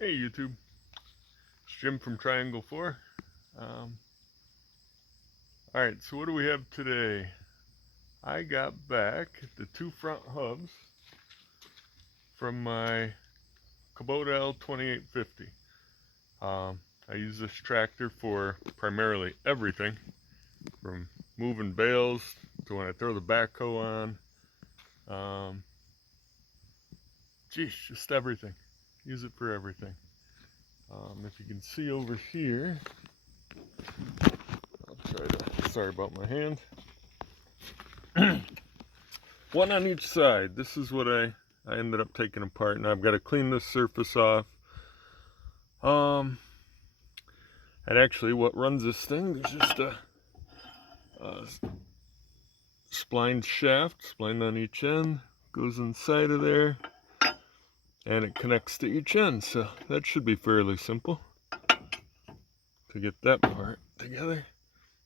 Hey YouTube, it's Jim from Triangle 4. Alright, so what do we have today? I got back the two front hubs from my Kubota L2850. I use this tractor for primarily everything, from moving bales to when I throw the backhoe on. Just everything. Use it for everything. If you can see over here, I'll try to, sorry about my hand. One on each side. This is what I ended up taking apart, and I've got to clean this surface off. And actually what runs this thing, there's just a splined shaft, splined on each end, goes inside of there, and it connects to each end, so that should be fairly simple to get that part together.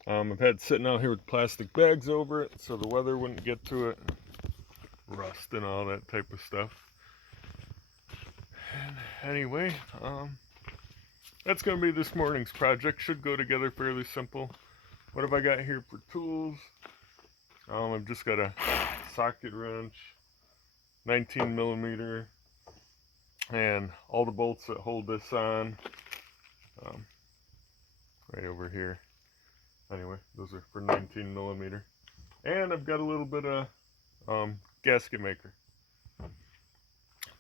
I've had it sitting out here with plastic bags over it so the weather wouldn't get to it, rust and all that type of stuff. And anyway, that's going to be this morning's project. Should go together fairly simple. What have I got here for tools? I've just got a socket wrench, 19 millimeter, and all the bolts that hold this on, right over here. Anyway, those are for 19 millimeter. And I've got a little bit of gasket maker.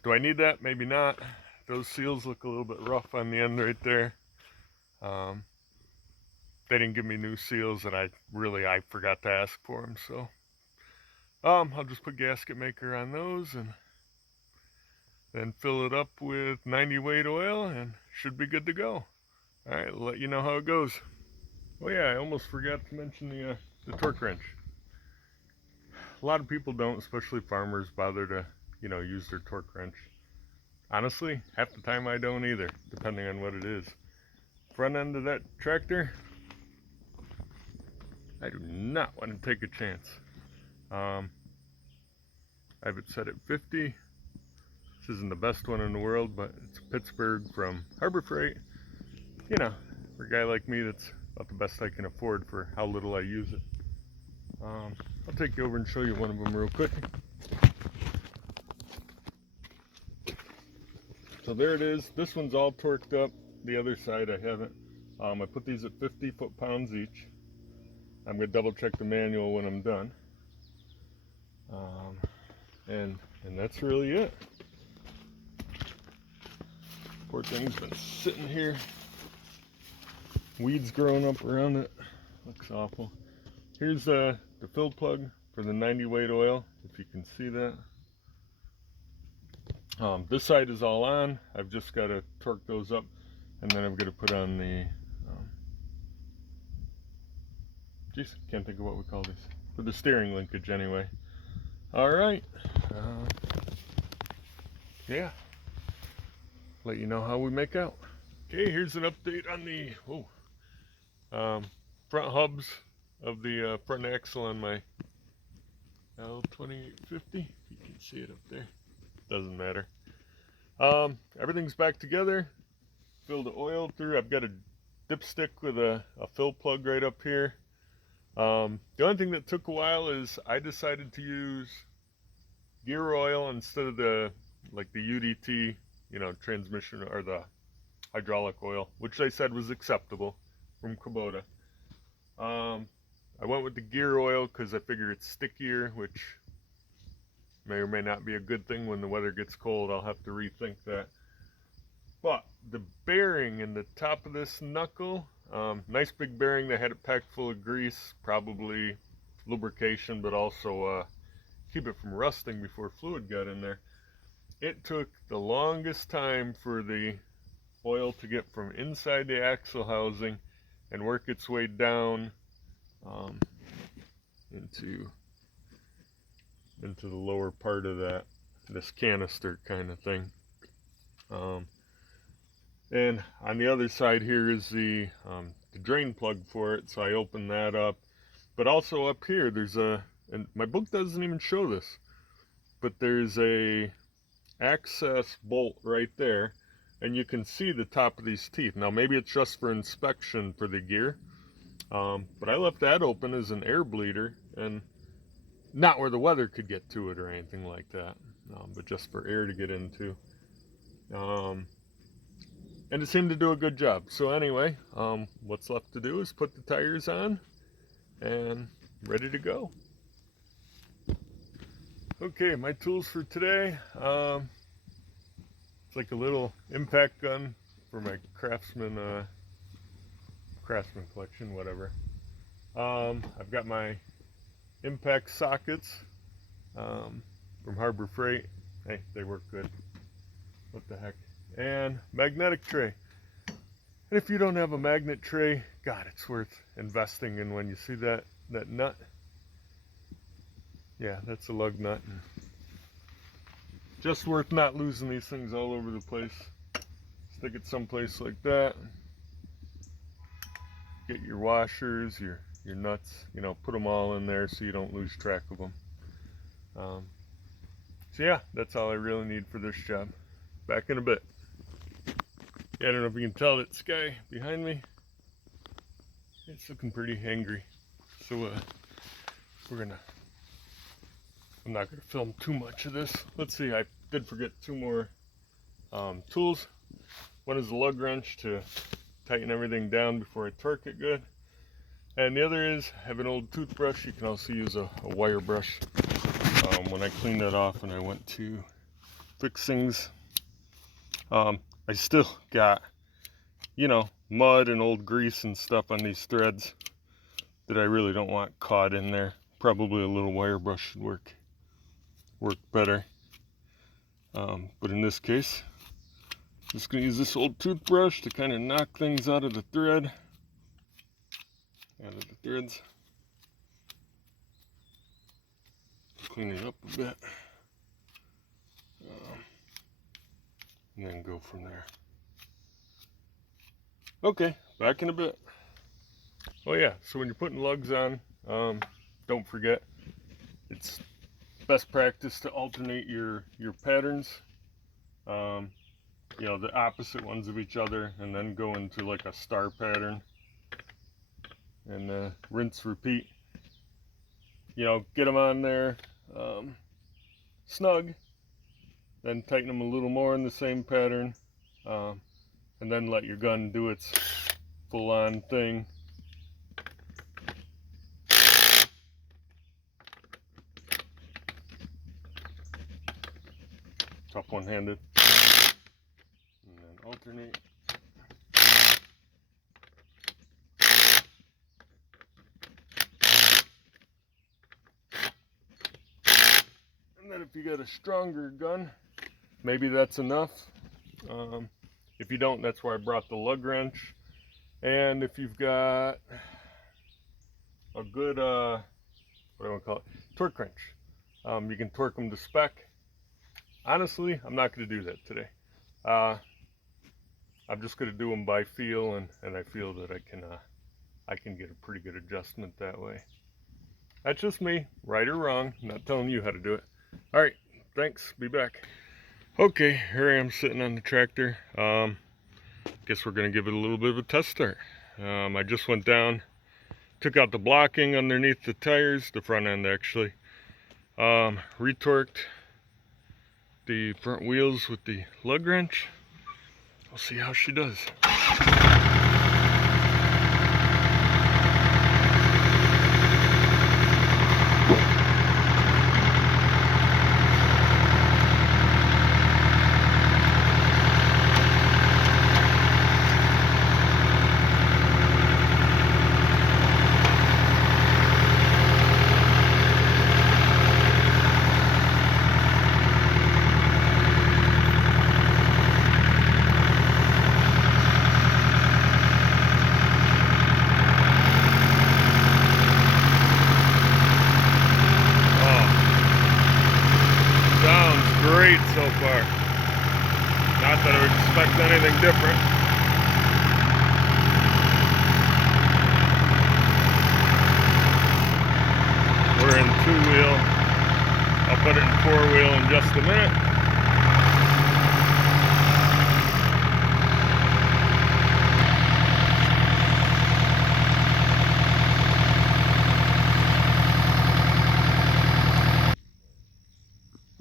Do I need that? Maybe not. Those seals look a little bit rough on the end right there. They didn't give me new seals, and I forgot to ask for them, so I'll just put gasket maker on those and then fill it up with 90 weight oil and should be good to go. All right, I'll let you know how it goes. Oh yeah, I almost forgot to mention the torque wrench. A lot of people don't, especially farmers, bother to use their torque wrench. Honestly, half the time I don't either, depending on what it is. Front end of that tractor, I do not want to take a chance. I have it set at 50. This isn't the best one in the world, but it's Pittsburgh from Harbor Freight. For a guy like me, that's about the best I can afford for how little I use it. I'll take you over and show you one of them real quick. So there it is. This one's all torqued up. The other side I haven't. I put these at 50 foot-pounds each. I'm going to double check the manual when I'm done. And that's really it. Poor thing's been sitting here. Weeds growing up around it. Looks awful. Here's the fill plug for the 90 weight oil, if you can see that. This side is all on. I've just got to torque those up, and then I've got to put on the can't think of what we call these, for the steering linkage anyway. All right, yeah, let you know how we make out. Okay, here's an update on the front hubs of the front axle on my L2850. You can see it up there. Doesn't matter. Everything's back together. Filled the oil through. I've got a dipstick with a fill plug right up here. The only thing that took a while is I decided to use gear oil instead of the UDT, transmission or the hydraulic oil, which they said was acceptable from Kubota. I went with the gear oil because I figure it's stickier, which may or may not be a good thing. When the weather gets cold, I'll have to rethink that. But the bearing in the top of this knuckle, nice big bearing. They had it packed full of grease, probably lubrication, but also keep it from rusting before fluid got in there. It took the longest time for the oil to get from inside the axle housing and work its way down into the lower part of this canister kind of thing. And on the other side here is the drain plug for it, so I opened that up. But also up here there's and my book doesn't even show this, but there's a access bolt right there, and you can see the top of these teeth. Now maybe it's just for inspection for the gear, but I left that open as an air bleeder, and not where the weather could get to it or anything like that, but just for air to get into. And it seemed to do a good job. So anyway, what's left to do is put the tires on and ready to go. Okay, my tools for today. It's like a little impact gun for my craftsman collection, whatever. I've got my impact sockets from Harbor Freight. Hey, they work good. What the heck? And magnetic tray. And if you don't have a magnet tray, God, it's worth investing in. When you see that nut, yeah, that's a lug nut. Just worth not losing these things all over the place. Stick it someplace like that. Get your washers, your nuts, you know, put them all in there so you don't lose track of them. So yeah, that's all I really need for this job. Back in a bit. Yeah, I don't know if you can tell that sky behind me. It's looking pretty angry. So I'm not gonna film too much of this. Let's see, I did forget two more tools. One is a lug wrench to tighten everything down before I torque it good. And the other is, I have an old toothbrush. You can also use a wire brush. When I cleaned that off and I went to fix things, I still got, you know, mud and old grease and stuff on these threads that I really don't want caught in there. Probably a little wire brush should work better. But in this case, I'm just gonna use this old toothbrush to kind of knock things out of the threads. Clean it up a bit. And then go from there. Okay, back in a bit. Oh yeah, so when you're putting lugs on, don't forget, it's best practice to alternate your patterns. You know, the opposite ones of each other, and then go into like a star pattern. And rinse, repeat. You know, get them on there snug, then tighten them a little more in the same pattern, and then let your gun do its full-on thing. Tough one-handed. And then alternate. And then if you got a stronger gun, maybe that's enough. If you don't, that's why I brought the lug wrench. And if you've got a good, what do I want to call it? Torque wrench. You can torque them to spec. Honestly, I'm not going to do that today. I'm just going to do them by feel, and I feel that I can get a pretty good adjustment that way. That's just me, right or wrong. I'm not telling you how to do it. All right, thanks. Be back. Okay, here I am sitting on the tractor. Guess we're going to give it a little bit of a test start. I just went down, took out the blocking underneath the tires, the front end actually. Retorqued the front wheels with the lug wrench. We'll see how she does. Great so far. Not that I would expect anything different. We're in 2-wheel. I'll put it in 4-wheel in just a minute.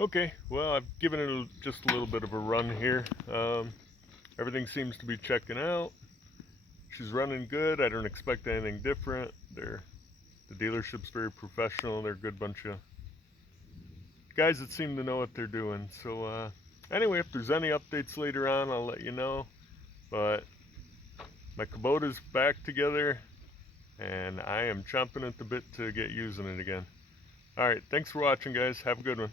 Okay, well, I've given it just a little bit of a run here. Everything seems to be checking out. She's running good. I don't expect anything different. The dealership's very professional. They're a good bunch of guys that seem to know what they're doing. So anyway, if there's any updates later on, I'll let you know. But my Kubota's back together, and I am chomping at the bit to get using it again. Alright, thanks for watching, guys. Have a good one.